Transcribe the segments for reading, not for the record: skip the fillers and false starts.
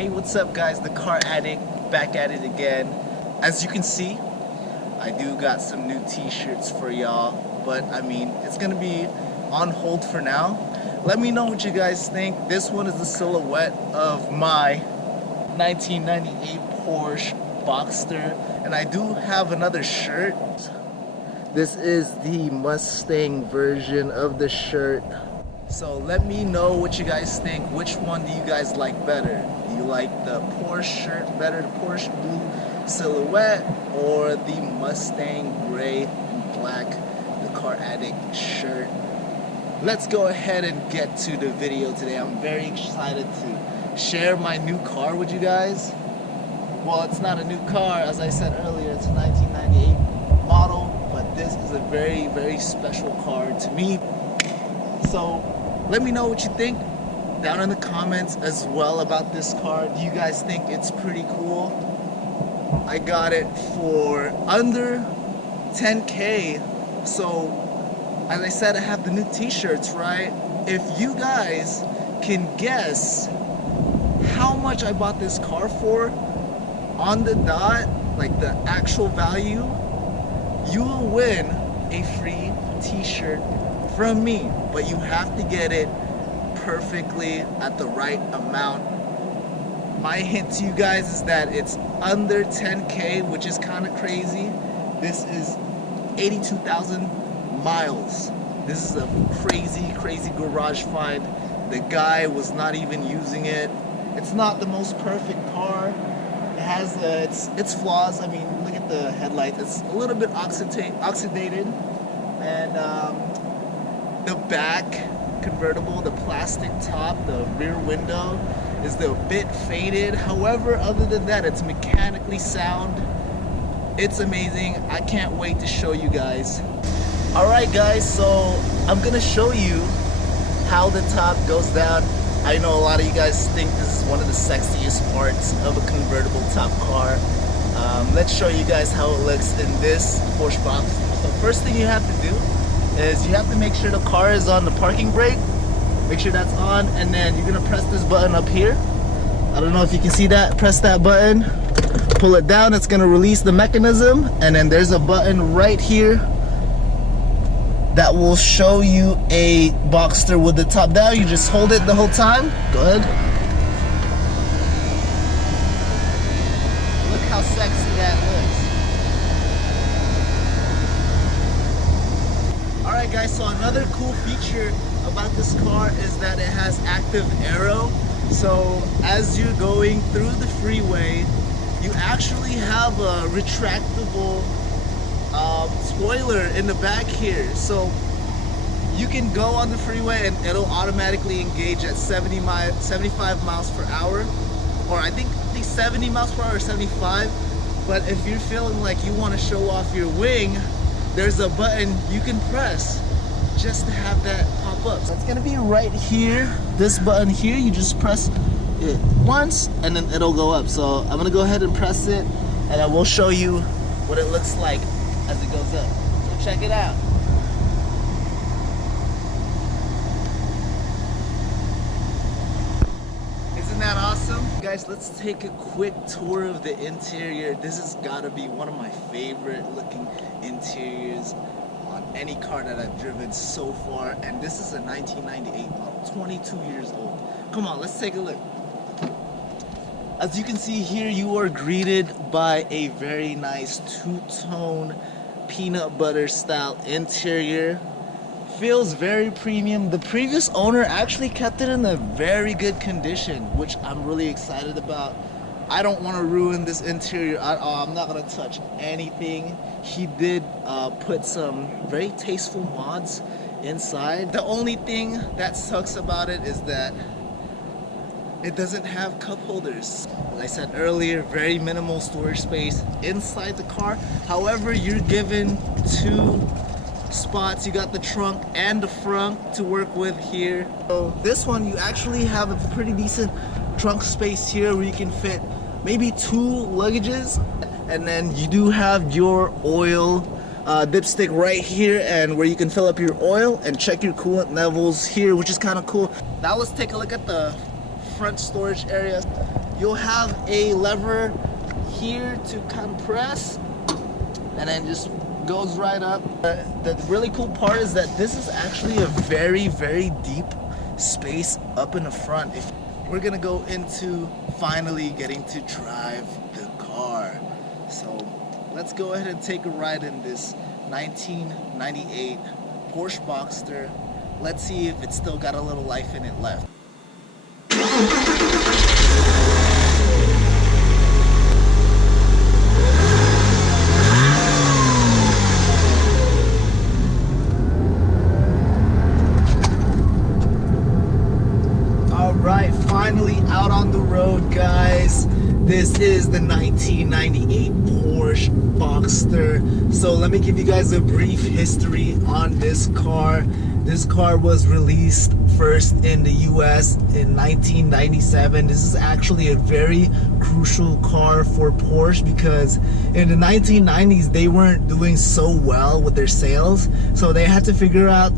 Hey, what's up guys, the car addict back at it again. As you can see, I do got some new t-shirts for y'all, but I mean, it's gonna be on hold for now. Let me know what you guys think. This one is the silhouette of my 1998 Porsche Boxster, and I do have another shirt. This is the Mustang version of the shirt. So let me know what you guys think. Which one do you guys like better? Do you like the Porsche shirt better, the Porsche blue silhouette, or the Mustang gray and black, the car addict shirt? Let's go ahead and get to the video today. I'm very excited to share my new car with you guys. Well, it's not a new car, as I said earlier, it's a 1998 model, but this is a very, very special car to me. So let me know what you think down in the comments as well about this car. Do you guys think it's pretty cool? I got it for under 10K. So as I said, I have the new t-shirts, right? If you guys can guess how much I bought this car for on the dot, like the actual value, you will win a free t-shirt from me, but you have to get it perfectly at the right amount. My hint to you guys is that it's under 10K, which is kind of crazy. This is 82,000 miles. This is a crazy garage find. The guy was not even using it. It's not the most perfect car. It has its flaws. I mean, look at the headlights. It's a little bit oxidated, and the back convertible, the plastic top, the rear window is a bit faded. However, other than that, it's mechanically sound. It's amazing. I can't wait to show you guys. Alright guys, so I'm gonna show you how the top goes down. I know a lot of you guys think this is one of the sexiest parts of a convertible top car. Let's show you guys how it looks in this Porsche Boxster. So first thing you have to do is you have to make sure the car is on the parking brake. Make sure that's on, and then you're gonna press this button up here. I don't know if you can see that. Press that button, pull it down, it's gonna release the mechanism, and then there's a button right here that will show you a Boxster with the top down. You just hold it the whole time. Go ahead. Look how sexy that looks. Alright guys, so another cool feature about this car is that it has active aero. So as you're going through the freeway, you actually have a retractable spoiler in the back here. So you can go on the freeway and it'll automatically engage at 75 miles per hour, or I think 70 miles per hour or 75. But if you're feeling like you want to show off your wing, there's a button you can press just to have that pop up. So it's gonna be right here, this button here. You just press it once and then it'll go up. So I'm gonna go ahead and press it, and I will show you what it looks like as it goes up. So check it out. Isn't that awesome? Guys, let's take a quick tour of the interior. This has got to be one of my favorite looking interiors on any car that I've driven so far, and this is a 1998 model, 22 years old. Come on, let's take a look. As you can see here, you are greeted by a very nice two-tone peanut butter style interior. Feels very premium. The previous owner actually kept it in a very good condition, which I'm really excited about. I don't want to ruin this interior at all. I'm not going to touch anything. He did put some very tasteful mods inside. The only thing that sucks about it is that it doesn't have cup holders. As I said earlier, very minimal storage space inside the car. However, you're given two spots. You got the trunk and the front to work with here. So this one, you actually have a pretty decent trunk space here where you can fit maybe 2 luggages, and then you do have your oil dipstick right here, and where you can fill up your oil and check your coolant levels here, which is kind of cool. Now let's take a look at the front storage area. you'll have a lever here to compress, and then just goes right up. The really cool part is that this is actually a very, very deep space up in the front. If we're gonna go into finally getting to drive the car. So let's go ahead and take a ride in this 1998 Porsche Boxster. Let's see if it's still got a little life in it left. Alright, finally out on the road, guys. This is the 1998 Porsche Boxster. So let me give you guys a brief history on this car. This car was released first in the US in 1997. This is actually a very crucial car for Porsche because in the 1990s they weren't doing so well with their sales. So they had to figure out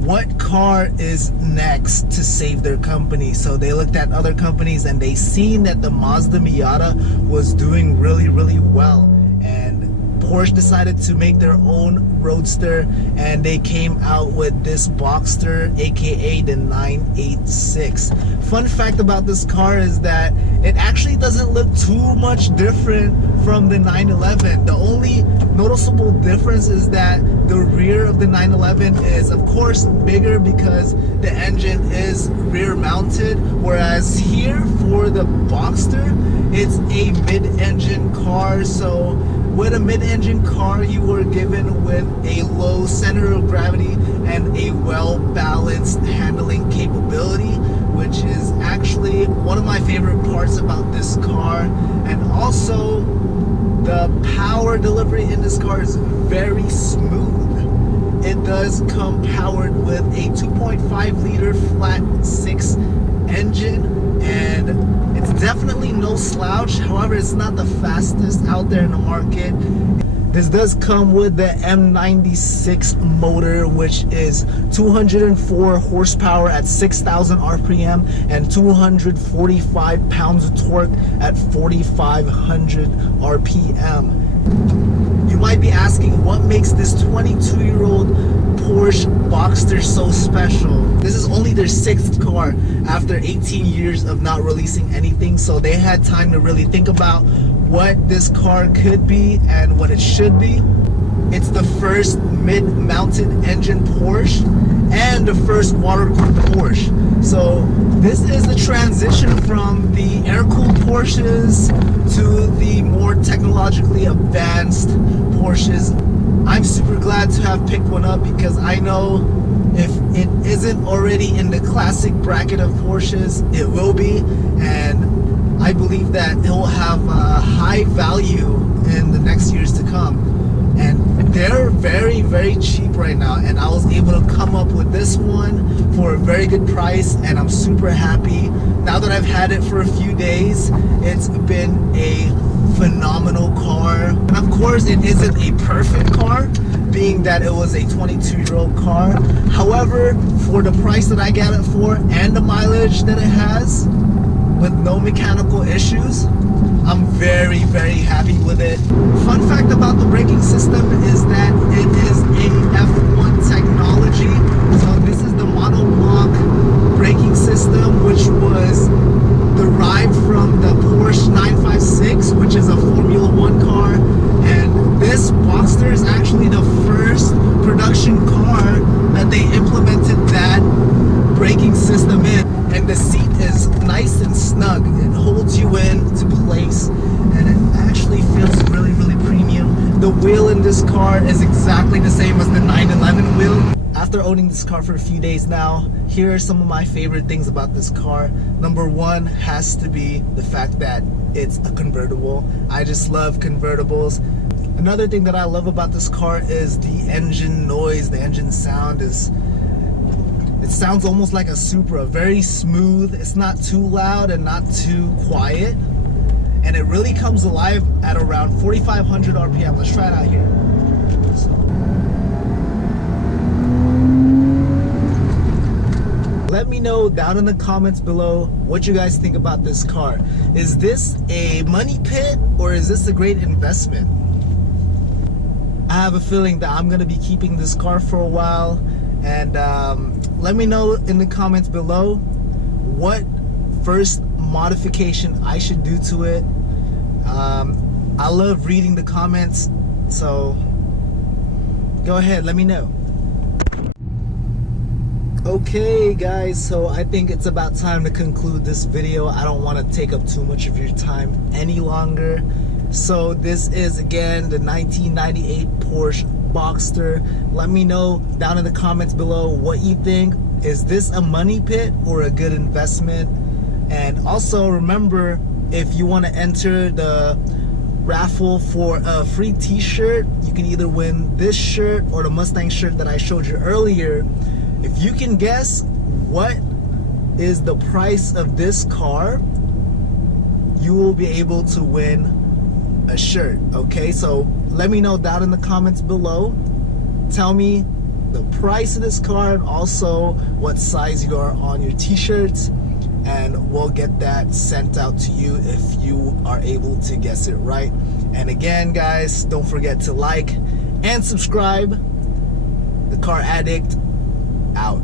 what car is next to save their company. So they looked at other companies and they seen that the Mazda Miata was doing really, really well. And Porsche decided to make their own roadster, and they came out with this Boxster, aka the 986. Fun fact about this car is that it actually doesn't look too much different from the 911. The only noticeable difference is that the rear of the 911 is of course bigger because the engine is rear mounted, whereas here for the Boxster it's a mid-engine car. So with a mid-engine car, you were given with a low center of gravity and a well-balanced handling capability, which is actually one of my favorite parts about this car. And also, the power delivery in this car is very smooth. It does come powered with a 2.5 liter flat 6 engine, and it's definitely no slouch. However, it's not the fastest out there in the market. This does come with the M96 motor, which is 204 horsepower at 6,000 RPM and 245 pounds of torque at 4,500 RPM. You might be asking, what makes this 22-year-old Porsche Boxster so special? This is only their 6th car after 18 years of not releasing anything, so they had time to really think about what this car could be and what it should be. It's the first mid-mounted engine Porsche and the first water-cooled Porsche. So this is the transition from the air-cooled Porsches to the more technologically advanced Porsches. I'm super glad to have picked one up because I know if it isn't already in the classic bracket of Porsches, it will be, and I believe that it will have a high value in the next years to come. And they're very, very cheap right now, and I was able to come up with this one for a very good price, and I'm super happy. Now that I've had it for a few days, it's been a phenomenal car. And of course, it isn't a perfect car, being that it was a 22-year-old car. However, for the price that I got it for and the mileage that it has, with no mechanical issues, I'm very, very happy with it. Fun fact about the braking system is that it is a F1 technology. So this is the monoblock braking system, which was derived from the Porsche 956, which is a Formula 1 car. And this Boxster is actually the first production car that they implemented that braking system in. And the seat is nice and snug. It holds you into place, and it actually feels really, really premium. The wheel in this car is exactly the same as the 911 wheel. After owning this car for a few days now, here are some of my favorite things about this car. Number one has to be the fact that it's a convertible. I just love convertibles. Another thing that I love about this car is the engine noise. The engine sound is, it sounds almost like a Supra, very smooth. It's not too loud and not too quiet. And it really comes alive at around 4,500 RPM. Let's try it out here. let me know down in the comments below what you guys think about this car. Is this a money pit or is this a great investment? I have a feeling that I'm gonna be keeping this car for a while, and let me know in the comments below what first modification I should do to it. I love reading the comments, so go ahead, let me know. Okay guys, so I think it's about time to conclude this video. I don't want to take up too much of your time any longer. So this is again the 1998 Porsche Boxster. Let me know down in the comments below what you think. Is this a money pit or a good investment? And also remember, if you want to enter the raffle for a free t-shirt, you can either win this shirt or the Mustang shirt that I showed you earlier. If you can guess what is the price of this car, you will be able to win a shirt. Okay, so let me know down in the comments below. Tell me the price of this car and also what size you are on your t-shirts, and we'll get that sent out to you if you are able to guess it right. And again guys, don't forget to like and subscribe. The Car Addict out.